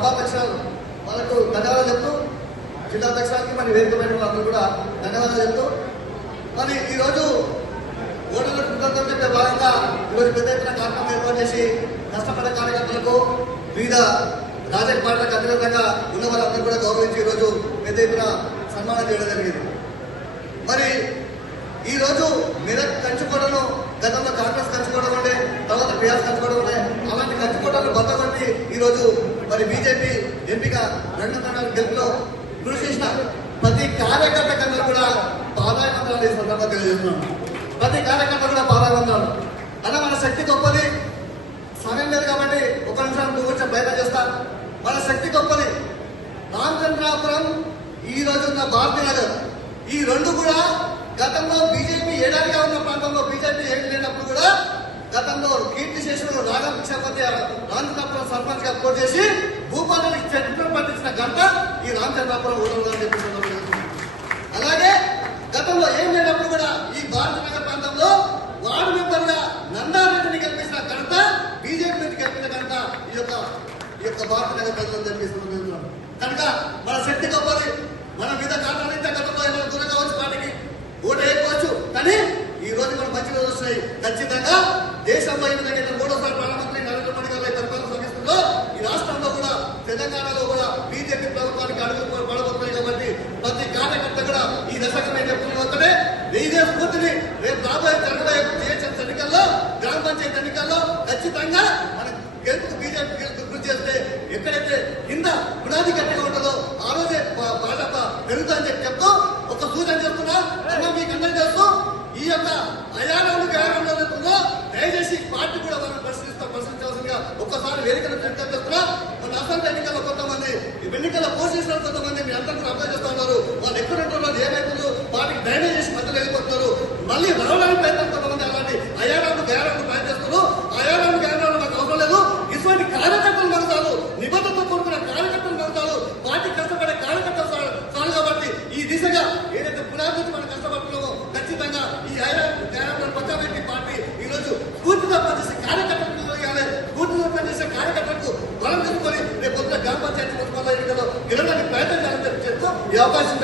సభాధ్యక్షులు వాళ్ళకు ధన్యవాదాలు చెప్తూ, జిల్లా అధ్యక్షులకి మరి వేదిక అందరూ కూడా ధన్యవాదాలు చెప్తూ, మరి ఈరోజు ఓటర్ల కృతజ్ఞతలు చెప్పే భాగంగా ఈరోజు పెద్ద ఎత్తున కార్యక్రమం ఏర్పాటు చేసి కష్టపడే కార్యకర్తలకు వివిధ రాజకీయ పార్టీలకు అధికంగా ఉన్న వాళ్ళందరూ కూడా గౌరవించి ఈరోజు పెద్ద ఎత్తున సన్మానం చేయడం జరిగింది. మరి ఈరోజు మెదక్ కంచుకోవడం గతంలో కాంగ్రెస్ కంచుకోవడం ఉండే, తర్వాత టీఆర్ఎస్ కంచుకోవడం ఉండే, అలాంటి కంచుకోవడాన్ని బద్దగొట్టి ఈరోజు మరి బీజేపీ ఎంపిక 2 స్థానాల గెలుపులో కృషి చేసిన ప్రతి కార్యకర్త కన్నా కూడా పాదాభివందనాలు ఈ సందర్భంగా తెలియజేస్తున్నాను. ప్రతి కార్యకర్త కూడా పాదాభివందనాలు. అలా మన శక్తి గొప్పది, సమయం లేదు కాబట్టి ఒక నిమిషం కూర్చొని ప్రయత్నం చేస్తాను. మన శక్తి గొప్పది. రామచంద్రాపురం, ఈ రోజు ఉన్న భారతీనగర్, ఈ రెండు కూడా గతంలో బీజేపీ ఏడాదిగా ఉన్న ప్రాంతంలో బీజేపీ ఏమి లేనప్పుడు కూడా గతంలో కీర్తి శేషుడు రాగం భిక్షపతి రామచంద్రాపురం సర్పంచ్ గా పోటీ చేసి భూపాలకు చరిత్ర పట్టించిన గంట ఈ రామచంద్రాపురం ఊళ్ళో అని చెప్పి, అలాగే గతంలో ఏం లేనప్పుడు కూడా ఈ భారతనగర్ ప్రాంతంలో వార్డు మెంబర్ గా నందారెడ్డిని గెలిపించిన ఘనత, బీజేపీ నుంచి గెలిపిన ఘనత ఈ యొక్క భారతనగర్ ప్రజలను జరిపిస్తున్నాం. కనుక మన శక్తి గొప్పది. మన మీద కారణాలైతే గతంలో ఏమైనా దూరంగా వచ్చి పార్టీకి ఓటు వేయకపోవచ్చు, కానీ ఈ రోజు మనం మంచి రోజులు వస్తున్నాయి. ఖచ్చితంగా దేశంలో ఎందుకంటే 3వ ప్రధానమంత్రి నరేంద్ర మోడీ గారి పరిపాలన సాగిస్తుందో ఈ రాష్ట్రంలో కూడా తెలంగాణలో కూడా బీజేపీ ప్రభుత్వానికి అడుగులు పడబోతున్నాయి. కాబట్టి ప్రతి కార్యకర్త కూడా ఈ దశకు నేను చెప్తున్నా, ఇదే స్ఫూర్తిని రేపు జరగబోయే జిహెచ్ఎంసీ ఎన్నికల్లో, గ్రామ పంచాయతీ ఎన్నికల్లో ఖచ్చితంగా మనం గెలుపు బీజేపీ గెలుపు కృషి చేస్తే ఎక్కడైతే కింద పునాది గట్టిగా ఉంటుందో ఆ రోజే భాజపా పెరుగుతుందని చెప్తూ ఒక సూచన చేస్తున్నా. మీకు అందరూ తెలుసు, ఈ యొక్క అయానాలు గ్రామంలో దయచేసి పార్టీ కూడా మనం ప్రశ్నించవలసిందిగా ఒక్కసారి వేదికను చేస్తున్నా. మన అసలు ఎన్నికల్లో కొంతమంది ఎన్నికల పోషించిన కొంతమంది మీ అందరూ అర్థం చేస్తూ ఉన్నారు. వాళ్ళు ఎక్కడ ఉంటున్నారు, ఏమైతుందో పార్టీకి డ్రైనేజ్ చేసి మధ్యలో వెళ్ళిపోతున్నారు. మళ్ళీ రావడానికి ప్రయత్నం కొంతమంది అలాంటి అయానాలు గ్యారాలు ప్రయత్నిస్తున్నారు. అయానాలు గ్యారాలు మాకు అవసరం లేదు. ఇటువంటి కార్యకర్తలు మగతాలు, నిబద్ధతతో కూడుకున్న కార్యకర్తలు మగతాలు, పార్టీ కష్టపడే కార్యకర్తలు చాలు. కాబట్టి ఈ దిశగా ఏదైతే పునాది మనం కష్టపడుతున్నామో ఖచ్చితంగా ఈ అయానాలను పక్కబెట్టి పార్టీ ఈరోజు పూర్తిగా పనిచేసే కార్యకర్తలకు వేయాలి. పూర్తిగా పనిచేసే కార్యకర్తలకు బలం తెలుసుకొని రేపు పొద్దున గ్రామ పంచాయతీ మున్సిపల్ ఎన్నికల్లో గెలవడానికి ప్రయత్నం చేయాలని చెప్తూ ఈ అవకాశం